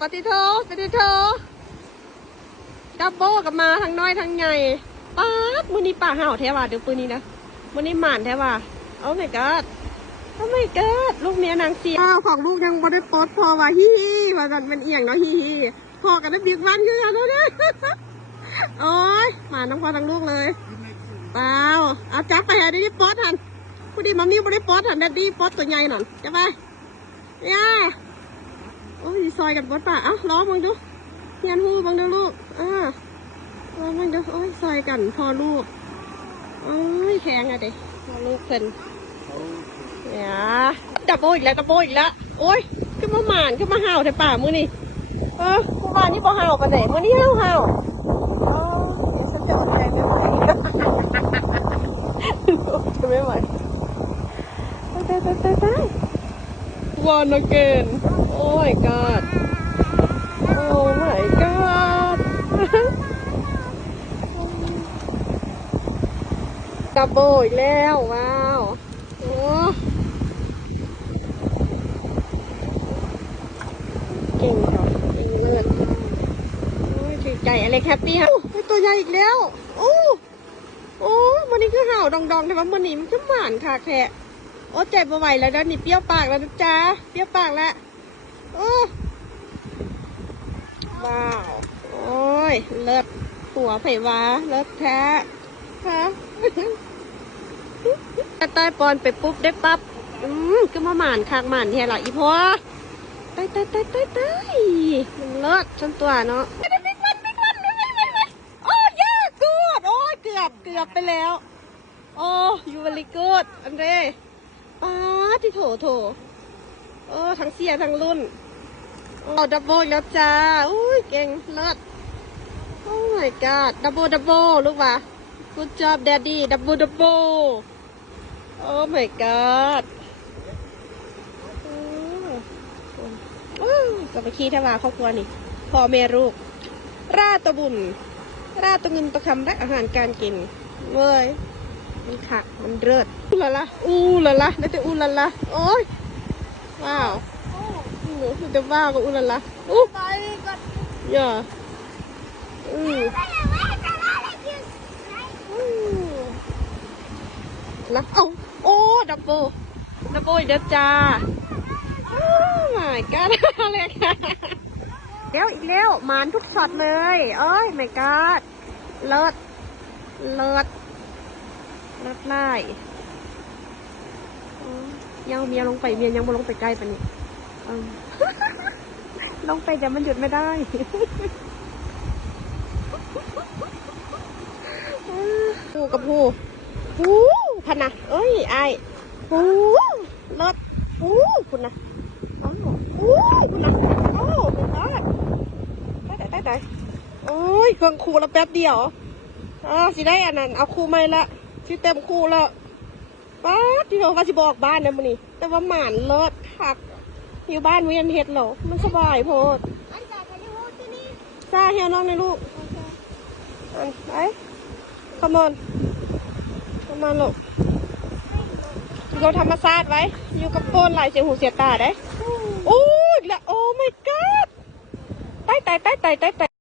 ปฏิโทดับโบกับมาทั้งน้อยทั้งใหญ่ป๊าดมื้อนี้ป่าเห่าแท้ว่าเดี๋ยวปืนนี้นะมื้อนี้หมานแท้ว่าโอ้ my god โอ้ my god ลูกเมียนางเสียของลูกยังบ่ได้ปลดพอว่าฮิฮิว่ากันเป็นเอียงเนาะฮิฮิพอกันได้บิ๊กวันคือกันแล้วเนี่ยโอ้ยหมาน้องพอทั้งลูกเลยเปล่าเอาจับไปหาดิปลดหันผู้ดีมัมมี่บ่ได้ปลดหันดัดดี้ปลดตัวใหญ่หน่อยจับไปย่าโอ้ยซอยกันปลดป่ะอ้าวล้อมึงดูเฮียนหูบังเด้อลูกล้อมึงดูโอ้ยซอยกันพอลูกโอ้ยแข็งอะเด็กพอลูกเพิ่นเนี่ยดับโบอีกแล้วโอ้ยขึ้นมาหมานขึ้นมาเห่าแต่ป่ามือนี่เมื่อวานนี่บ่เห่าปะไหนมือนี่เห่าเดี๋ยวฉันจะอดใจไม่ไหวจะไม่ไหวตายวันอเกนโอ้ my god โอ้ my god ดับโบอีกแล้วว้าวโอ้เก่งค่ะเก่งเลิศโอ้ยถือใจอะไรแฮปปี้ฮะตัวใหญ่อีกแล้วโอ้วันนี้คือห่าวดองแต่ว่าวันนี้มันก็หวานค่ะแค่โอ้ใจบ่ไหวแล้วนะนี่เปรี้ยวปากแล้วนะจ๊ะเปรี้ยวปากแล้วโอ้ว้าวโอ้ยเลิศหัวไผ่วาเลิศแท้ค่ะใต้ปอนไปปุ๊บได้ปั๊บก็มาหมานคางหมานแท้ละอีพ่อตายมันเลิศจนตัวเนาะบิ๊กวันโอ้ยกูดโอ้ยเกือบไปแล้วโอ้ยูเวลิกูดอันเร่ป้าที่โถทั้งเสียทั้งรุ่นดับเบิลแล้วจ้าอุ้ยเก่งเลิศโอ้ my god ดับเบิลลูกว่ะ good job daddy ดับเบิลโอ้ my god จะไปขี้ทว่าครอบครัวนี่พ่อแม่ลูกราตะบุญราตะเงินตะคำและอาหารการกินเว้ยมันค่ะมันเลิศละได้แต่ละโอ้ยว้าวมันจะว้าวกับละอย่าแล้วโอ้ดับเบิลอีกแล้วจ้าโอ้ my god อะไรค่ะอีกแล้วหมานทุกช็อตเลยโอ้ย my god เลิศไล่ยังเมียลงไปเมียยังบ่ลงไปใกล้ปะนี่ลงไปแต่มันหยุดไม่ได้ผู้กับผู้พันนะเอ้ยไอ้รถคุณนะคุณนะได้โอ้ยเครื่องคูแล้วแป๊บเดียวสิได้อันนั้นเอาคูไม่ละสิเต็มคูแล้วป้าที่เราว่าสิบอกบ้านนะมันนี่แต่ว่าหมานเลิศคักอยู่บ้านเวียนเฮ็ดเหรอมันสบายโพดซาเฮียน้องในลูกไปขมอนลูกเราธรรมชาติไว้อยู่กับโคนหลายเสียหูเสียตาได้โอ้ยแล้วโอ้ my god ตาย